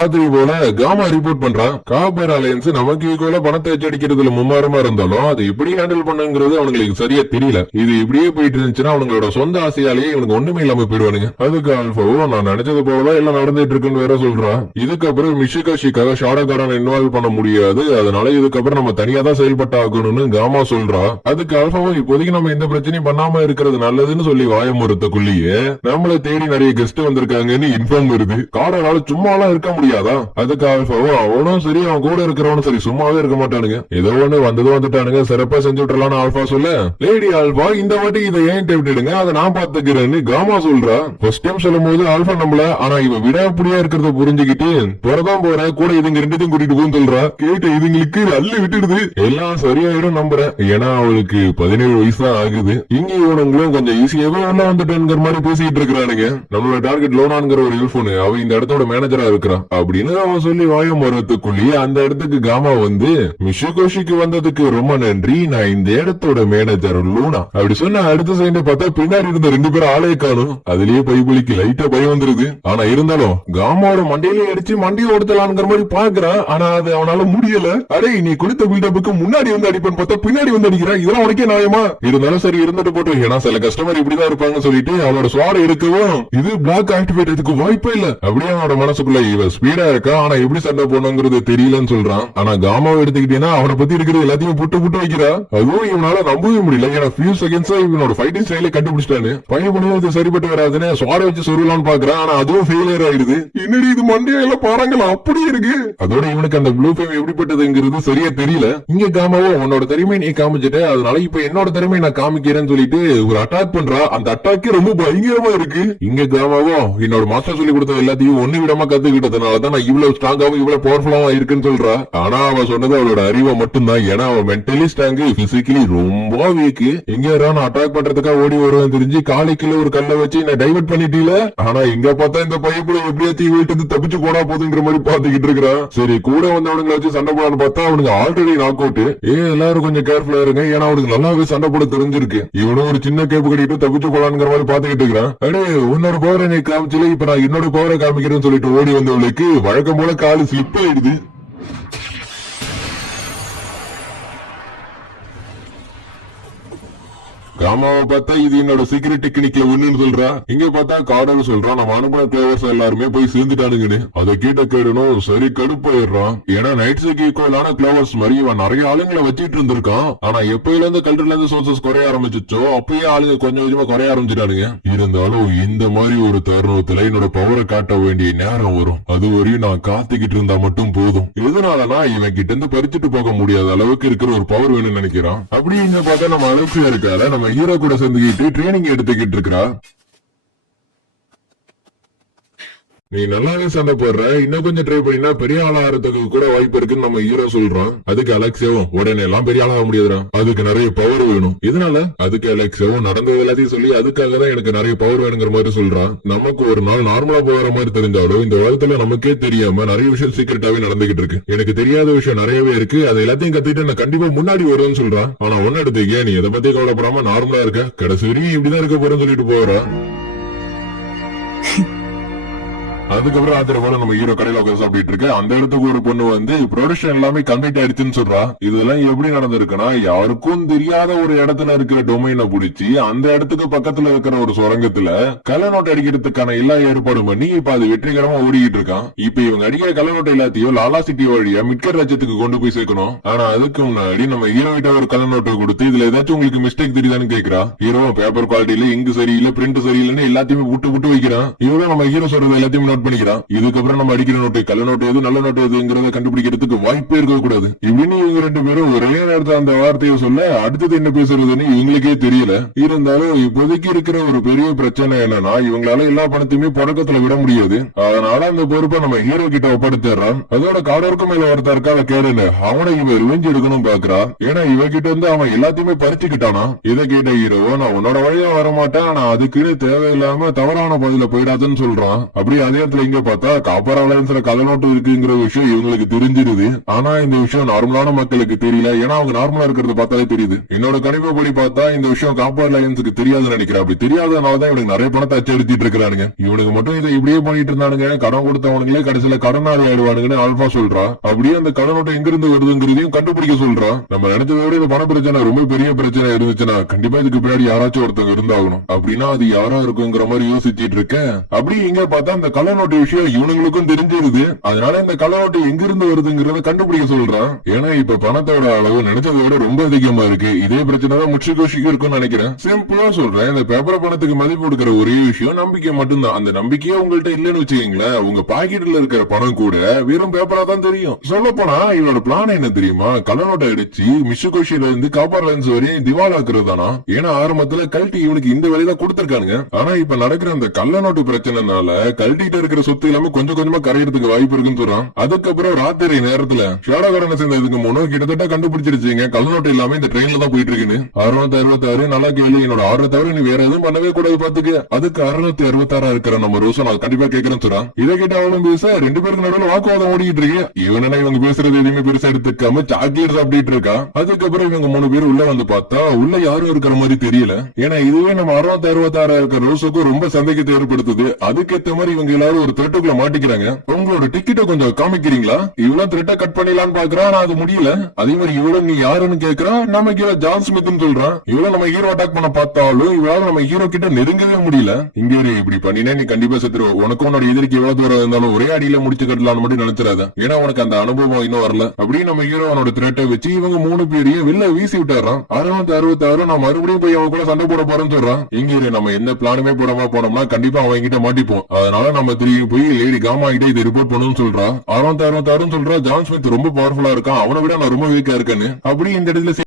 ராத்திரி போல gamma report பண்றான். காப்பர் அலையன்ஸ் நமக்கு ஈக்குவலா பணத்தை அச்சடிக்கிறதுல மும்மாரமா இருந்தாலும் அது எப்படி ஹேண்டில் பண்ணுங்கிறது அவங்களுக்கு சரியா தெரியல. இது இப்படியே போயிட்டு இருந்துச்சுன்னா அவங்களோட சொந்த ஆசையாலேயே இவனுக்கு ஒண்ணுமே இல்லாம போயிடுவானுங்க. அதுக்கு ஆல்பாவும் நான் நினைச்சது போலதான் எல்லாம் நடந்துட்டு இருக்குன்னு வேற சொல்றான். இதுக்கப்புறம் மிஷிகாஷிக்காக ஷாடகாரன் இன்வால்வ் பண்ண முடியாது, அதனால இதுக்கப்புறம் நம்ம தனியா தான் செயல்பட்ட ஆகணும்னு காமா சொல்றா. அதுக்கு ஆல்பாவும் இப்போதைக்கு நம்ம எந்த பிரச்சனையும் பண்ணாம இருக்கிறது நல்லதுன்னு சொல்லி வாயமுறுத்தக்குள்ளேயே நம்மளை தேடி நிறைய கெஸ்ட் வந்திருக்காங்கன்னு இன்ஃபார்ம் வருது. காடனால சும்மா எல்லாம் இருக்க முடியாது. அதுக்கு ஆல்பாவும் அவனும் சரி அவன் கூட இருக்கிறவனும் சரி சும்மாவே இருக்க மாட்டானுங்க, ஏதோ ஒண்ணு வந்ததும் வந்துட்டானுங்க, சிறப்பா செஞ்சு விட்டுறலான்னு ஆல்பா சொல்ல, லேடி ஆல்பா இந்த வாட்டி இதை ஏன் விட்டுடுங்க, அதை நான் பாத்துக்கிறேன்னு காமா சொல்றா. ஃபர்ஸ்ட் டைம் சொல்லும் போது ஆல்பா நம்மள, ஆனா இவன் விடாப்படியா இருக்கிறத புரிஞ்சுக்கிட்டு போறதான் போற கூட இதுங்க ரெண்டுத்தையும் கூட்டிட்டு போன்னு சொல்றா. கேட்டு இதுங்களுக்கு அள்ளி விட்டுடுது. எல்லாம் சரியாயிடும் நம்புறேன், ஏன்னா அவளுக்கு 17 வயசு தான் ஆகுது. இங்க இவனுங்களும் கொஞ்சம் ஈஸியாவே உள்ள வந்துட்டேங்கிற மாதிரி பேசிட்டு இருக்கிறானுங்க. நம்மளோட டார்கெட் லோனான்ங்கிற ஒரு யூல்போன் அவ இந்த இடத்தோட மேனேஜரா இருக்கிறான் அப்படின்னு அவன் சொல்லி வாயம் வரத்துக்குள்ளேயே அந்த இடத்துக்கு காமா வந்து, மிஷிகோஷிக்கு வந்ததுக்கு ரொம்ப நன்றி, நான் இந்த இடத்தோட மேனேஜர் லூனா அப்படி சொன்ன அடுத்த சைடு பார்த்தா பின்னாடி இருந்த 2 பேரும் ஆளே காணும். அதுலயே பைபிளிக்கு லைட்டா பயம் வந்துருது. ஆனா இருந்தாலும் காமாவோட மண்டையிலே அடிச்சு மண்டையை ஓடுத்தலாங்கிற மாதிரி பாக்குறான். ஆனா அது அவனால முடியல. அரே நீ கொடுத்த பில்டப்புக்கு முன்னாடி வந்து அடிப்பேன்னு பார்த்தா பின்னாடி வந்து அடிக்கிறான், இதெல்லாம் உனக்கே நியாயமா? இருந்தாலும் சரி இருந்துட்டு போட்டு, ஏன்னா சில கஸ்டமர் இப்படிதான் இருப்பாங்க சொல்லிட்டு அவனோட சுவாட எடுக்கவும் இது பிளாக் ஆக்டிவேட் இதுக்கு வாய்ப்பே இல்ல. அப்படியே அவனோட மனசுக்குள்ள இவ ஸ்பீடா இருக்கா, ஆனா எப்படி சண்டை போடணுங்கிறது தெரியலன்னு சொல்றான். ஆனா காமாவை எடுத்துக்கிட்டீங்கன்னா அவனை பத்தி இருக்கிறது எல்லாத்தையும் புட்டு வைக்கிறா. அதுவும் இவனால நம்பவே முடியல, ஏன்னா ஃபியூ செகண்ட்ஸா இவனோட ஃபைட்டிங் ஸ்டைல கண்டுபிடிச்சிட்டானு. பையன் பண்ணுவது சரிப்பட்டு வராதுன்னு சுவாட வச்சு சொருலான்னு பாக்குறான். ஆனா அதுவும் ஃபெயிலியர் ஆயிடுது. இன்னடி இது மண்டையா இல்ல பாறாங்களா அப்படியே இருக்கு. அதோட இவனுக்கு அந்த ப்ளூ ஃபேம் எப்படிப்பட்டதுங்கிறது சரியா தெரியல. இங்க காமாவோ உன்னோட திறமை நீ காமிச்சிட்ட, அதனால இப்ப என்னோட திறமை நான் காமிக்கிறேன்னு சொல்லிட்டு ஒரு அட்டாக் பண்றா. அந்த அட்டாக்கே ரொம்ப பயங்கரமா இருக்கு. இங்க காமாவோ என்னோட மாஸ்டர் சொல்லி கொடுத்த எல்லாத்தையும் ஒண்ணு விடாம கத்துக்கிட்டதுனாலதான் நான் இவ்வளவு ஸ்ட்ராங்காவும் இவ்வளவு பவர்ஃபுல்லாவும் இருக்குன்னு சொல்றா. ஆனா அவ சொன்னது அவளோட அறிவை மட்டும்தான், ஏன்னா அவன் மென்டலி ஸ்ட்ராங், பிசிக்கலி ரொம்ப வீக். எங்க நான் அட்டாக் பண்றதுக்காக ஓடி வருவேன் தெரிஞ்சு காலைக்குள்ள ஒரு கல்ல வச்சு நான் டைவர்ட் பண்ணிட்டீல. ஆனா இங்க பார்த்தா இந்த பையப்புல எப்படியா தீ வீட்டு தப்பிச்சு போனா போதுங்கிற மாதிரி பாத்துக்கிட்டு இருக்கிறான். சரி கூட வந்தவனுங்களை வச்சு சண்டை போடான்னு பார்த்தா அவனுக்கு ஆல்ரெடி நாக் அவுட். எல்லாரும் கொஞ்சம் கேர்ஃபுல்லா இருங்க, ஏன்னா அவனுக்கு நல்லாவே சண்டை போட தெரிஞ்சிருக்கு. இவனும் ஒரு சின்ன கேப்பு கட்டிட்டு தப்பிச்சு போலான்ங்கிற மாதிரி பாத்துக்கிட்டு இருக்கிறான். அடே உன்னோட பவரை நீ காமிச்சல, இப்ப நான் என்னோட பவரை காமிக்கிறேன்னு சொல்லிட்டு ஓடி வந்தவளுக்கு வழக்கம் போல காலு ஸ்லிப் ஆயிடுது. காமாவை பார்த்தா இது என்னோட சீக்கிரட் டெக்னிக்ல ஒண்ணுன்னு சொல்றா. இங்க பார்த்தா காடல் சொல்றான் நம்ம அனுபவ பிளேவர்ஸ் எல்லாருமே போய் சேர்ந்துட்டானுங்கன்னு. அதை கேட்ட கேடனும் சரி கடுப்பாயிடுறான். ஏன்னா நைட் சிக்கு ஈக்குவலான கிளவர்ஸ் மாதிரி இவன் நிறைய ஆளுங்களை வச்சிட்டு இருந்திருக்கான். ஆனா எப்பயில இருந்து கல்ட்ரில இருந்து சோர்சஸ் குறைய ஆரம்பிச்சோ அப்பயே ஆளுங்க கொஞ்சம் கொஞ்சமா குறைய ஆரம்பிச்சிட்டானுங்க. இருந்தாலும் இந்த மாதிரி ஒரு தருணத்துல என்னோட பவரை காட்ட வேண்டிய நேரம் வரும், அது வரையும் நான் காத்துக்கிட்டு இருந்தா மட்டும் போதும். எதனாலனா இவன் கிட்ட இருந்து பறிச்சுட்டு போக முடியாத அளவுக்கு இருக்கிற ஒரு பவர் வேணும்னு நினைக்கிறான். அப்படி இங்க பார்த்தா நம்ம அனுப்பியா இருக்கால, நம்ம ஹீரோ கூட சேர்ந்துக்கிட்டு ட்ரைனிங் எடுத்துக்கிட்டு இருக்கிறா. நீ நல்லாவே சண்டை போடுற, இன்னும் கொஞ்சம் ட்ரை பண்ணினா பெரிய ஆளா ஆறதுக்கு கூட வாய்ப்பு இருக்குன்னு நம்ம ஹீரோ சொல்றான். அதுக்கு அலெக்ஸாவும் உடனே எல்லாம் பெரிய ஆளாக முடியாதுடா, அதுக்கு நிறைய பவர் வேணும். இதனால அதுக்கு அலெக்ஸாவும் நடந்தது எல்லாத்தையும் சொல்லி அதுக்காக தான் எனக்கு நிறைய பவர் வேணுங்கிற மாதிரி சொல்றான். நமக்கு ஒரு நாள் நார்மலா போகிற மாதிரி தெரிஞ்சாலும் இந்த உலகத்துல நமக்கே தெரியாம நிறைய விஷயம் சீக்கிரட்டாவே நடந்துகிட்டு இருக்கு. எனக்கு தெரியாத விஷயம் நிறையவே இருக்கு, அது எல்லாத்தையும் கத்துக்கிட்டு நான் கண்டிப்பா முன்னாடி வருவேன்னு சொல்றான். ஆனா ஒன்னு எடுத்துக்க, நீ எதை பத்தி கவலைப்படாம நார்மலா இருக்க, கடைசி வரையும் இப்படிதான் இருக்க போறேன்னு சொல்லிட்டு போறா. அதுக்கப்புறம் ராத்திரி போல நம்ம ஹீரோ கடையில உட்காந்து சாப்பிட்டு இருக்க. அந்த இடத்துக்கு ஒரு பொண்ணு வந்து ப்ரொடக்ஷன் எல்லாமே கம்ப்ளீட் ஆயிடுச்சுன்னு சொல்றா. இதெல்லாம் எப்படி நடந்திருக்குன்னா, யாருக்கும் தெரியாத ஒரு இடத்துல இருக்கிற டொமைனை பிடிச்சி அந்த இடத்துக்கு பக்கத்துல இருக்கிற ஒரு சுரங்கத்துல கள்ள நோட்டு அடிக்கிறதுக்கான எல்லா ஏற்பாடும் பண்ணி இப்ப அது வெற்றிகரமா ஓடிக்கிட்டு இருக்கான். இப்ப இவங்க அடிக்கிற கள்ள நோட்டு எல்லாத்தையும் லாலா சிட்டி வழியா மிட்கர் ராஜ்யத்துக்கு கொண்டு போய் சேர்க்கணும். ஆனா அதுக்கு முன்னாடி நம்ம ஹீரோ கிட்ட ஒரு கள்ள நோட்டை கொடுத்து இதுல ஏதாச்சும் உங்களுக்கு மிஸ்டேக் தெரியுதான்னு கேக்குறா. ஹீரோ பேப்பர் குவாலிட்டியில இங்கு சரியில்லை, பிரிண்ட் சரியில்லைன்னு எல்லாத்தையுமே விட்டு வைக்கிறான். இவங்க நம்ம ஹீரோ சொல்றது எல்லாத்தையும் பண்ணிக்கிறான். இதுக்கப்புறம் நம்ம அடிக்கிற நோட்டு கள்ள நோட்டு எது நல்ல நோட்டு எதுங்கிறத கண்டுபிடிக்கிறதுக்கு வாய்ப்பே இருக்க கூடாது. இப்படின்னு இவங்க 2 பேரும் ஒரே நேரத்தில் அந்த வார்த்தையை சொல்ல அடுத்தது என்ன பேசுறதுன்னு இவங்களுக்கே தெரியல. இருந்தாலும் இப்போதைக்கு இருக்கிற ஒரு பெரிய பிரச்சனை என்னன்னா, இவங்களால எல்லா பணத்தையுமே புழக்கத்துல விட முடியாது. அதனால அந்த பொறுப்பை நம்ம ஹீரோ கிட்ட ஒப்படைச்சிடறான். அதோட காடோருக்கு மேல ஒருத்தர் இருக்காத கேடுன்னு அவனை இவ ரிவெஞ்ச் எடுக்கணும் பாக்குறா. ஏன்னா இவகிட்ட இருந்து அவன் எல்லாத்தையுமே பறிச்சுக்கிட்டானா. இதை கேட்ட ஹீரோ நான் உன்னோட வழியா வரமாட்டேன், ஆனா அதுக்குன்னு தேவையில்லாம தவறான பதில போயிடாதுன்னு சொல்றான். அப்படி அதே நேரத்துல இங்க பார்த்தா காப்பர் அலையன்ஸ்ல கள்ள நோட்டு இருக்குங்கிற விஷயம் இவங்களுக்கு தெரிஞ்சிருது. ஆனா இந்த விஷயம் நார்மலான மக்களுக்கு தெரியல. ஏன்னா அவங்க நார்மலா இருக்கிறத பார்த்தாலே தெரியுது. என்னோட கணிப்பு படி பார்த்தா இந்த விஷயம் காப்பர் அலையன்ஸுக்கு தெரியாதுன்னு நினைக்கிறேன். அப்படி தெரியாதனாலதான் இவனுக்கு நிறைய பணத்தை அச்சடிச்சிட்டு இருக்கானுங்க. இவனுக்கு மட்டும் இதை இப்படியே பண்ணிட்டு இருந்தானுங்க. கடன் கொடுத்தவனுங்களே கடைசியில கடனாளி ஆயிடுவானுங்கன்னு ஆல்பா சொல்றா. அப்படியே அந்த கடன் நோட்டை எங்கிருந்து வருதுங்கிறதையும் கண்டுபிடிக்க சொல்றா. நம்ம நினைச்சதை விட இந்த பண பிரச்சனை ரொம்ப பெரிய பிரச்சனை இருந்துச்சுன்னா கண்டிப்பா இதுக்கு பின்னாடி யாராச்சும் ஒருத்தவங்க இருந்தாகணும். அப்படின்னா அது யாரா இருக்குங்கிற மாதிரி யோசிச்சுட்டு இருக்கேன். அப்படி இங்க பார்த்தா அந்த கள்ள நோட்டு விஷயம் இவனுங்களுக்கும் தெரிஞ்சிருது. அதனால இந்த கள்ள நோட்டு எங்கிருந்து வருதுங்கிறத கண்டுபிடிக்க சொல்றான். ஏன்னா இப்ப பணத்தோட அளவு நினைச்சதை விட ரொம்ப அதிகமா இருக்கு. இதே பிரச்சனை தான் முச்சுகோஷிக்கு இருக்கும்னு நினைக்கிறேன். சிம்பிளா சொல்றேன், இந்த பேப்பர் பணத்துக்கு மதிப்பு கொடுக்கிற ஒரே விஷயம் நம்பிக்கை மட்டும்தான். அந்த நம்பிக்கையே உங்கள்ட்ட இல்லன்னு வச்சுக்கீங்களேன், உங்க பாக்கெட்ல இருக்கிற பணம் கூட வெறும் பேப்பரா தான் தெரியும். சொல்ல போனா இவனோட பிளான் என்ன தெரியுமா? கள்ள நோட்டை அடிச்சு மிஷுகோஷில இருந்து காப்பர் லைன்ஸ் வரையும் திவாலாக்குறது தானா. ஏன்னா ஆரம்பத்துல கல்ட்டி இவனுக்கு இந்த வேலையை தான் கொடுத்திருக்கானுங்க. ஆனா இப்ப நடக்கிற அந்த கள்ள நோட்டு பிரச்சனைனால கல்ட்டிட்ட இருக்கிற சொத்து இல்லாம கொஞ்சம் கொஞ்சமா கரையறதுக்கு வாய்ப்பு இருக்குன்னு சொல்றான். அதுக்கப்புறம் ராத்திரி நேரத்துல ஷேடோகரனை சேர்ந்த இதுக்கு முன்னோ கிட்டத்தட்ட கண்டுபிடிச்சிருச்சீங்க கள்ள நோட்டு இல்லாம இந்த ட்ரெயின்ல தான் போயிட்டு இருக்குன்னு. 666 நல்லா கேள்வி. என்னோட ஆர்டரை தவிர நீ வேற எதுவும் பண்ணவே கூடாது பாத்துக்க. அதுக்கு 666 இருக்கிற நம்ம ரோசன் நான் கண்டிப்பா கேட்கறேன்னு சொல்றான். இதை கேட்ட அவளும் பேச ரெண்டு பேருக்கு நடுவில் வாக்குவாதம் ஓடிட்டு இருக்கு. இவனா இவங்க பேசுறது எதுவுமே பெருசா எடுத்துக்காம சாக்லேட் சாப்பிட்டு இருக்கா. அதுக்கப்புறம் இவங்க 3 பேர் உள்ள வந்து பார்த்தா உள்ள யாரும் இருக்கிற மாதிரி தெரியல. ஏன்னா இதுவே நம்ம 666 இருக்கிற ரோஸுக்கும் ரொம்ப சந்தேகத்தை ஏற்படுத்துது. அதுக்கேற்ற மாதிரி இவங்க எல்லாரும் ஒரு த்ரெட்டுக்குள்ள மாட்டிக்கிறாங்க. உங்களோட டிக்கெட்டை கொஞ்சம் காமிக்கிறீங்களா? இவ்வளவு த்ரெட்டை கட் பண்ணிடலான்னு பாக்குறா. ஆனா அது முடியல. அதே மாதிரி இவ்வளவு நீ யாருன்னு கேக்குறா. நமக்கு ஜான் ஸ்மித்னு சொல்றான். இவ்வளவு நம்ம ஹீரோ அட்டாக் பண்ண பார்த்தாலும் இவ்வளவு நம்ம ஹீரோ கிட்ட நெருங்கவே முடியல. இங்க இப்படி பண்ணினா நீ கண்டிப்பா செத்துருவ. உனக்கும் உன்னோட எதிர்க்கு எவ்வளவு தூரம் இருந்தாலும் ஒரே அடியில முடிச்சு கட்டலாம்னு மட்டும் நினைச்சிடாத. ஏன்னா உனக்கு அந்த அனுபவம் இன்னும் வரல. அப்படியே நம்ம ஹீரோ அவனோட த்ரெட்டை வச்சு இவங்க 3 பேரையும் வெளில வீசி விட்டாரான். 666 நான் மறுபடியும் போய் அவன் கூட சண்டை போட போறேன்னு சொல்றான். இங்க நம்ம எந்த பிளானுமே போடாம போனோம்னா கண்டிப்பா அவன் கிட்ட மாட்டிப்போம். அதனால நம்ம திரும்பி போய் லேடி காமா கிட்ட இதை ரிப்போர்ட் பண்ணணும்னு சொல்றா. 666 சொல்றா ஜான் ஸ்மித் ரொம்ப பவர்ஃபுல்லா இருக்கான். அவனை விட நான் ரொம்ப வீக்கா இருக்கேன்னு. அப்படி இந்த இடத்துல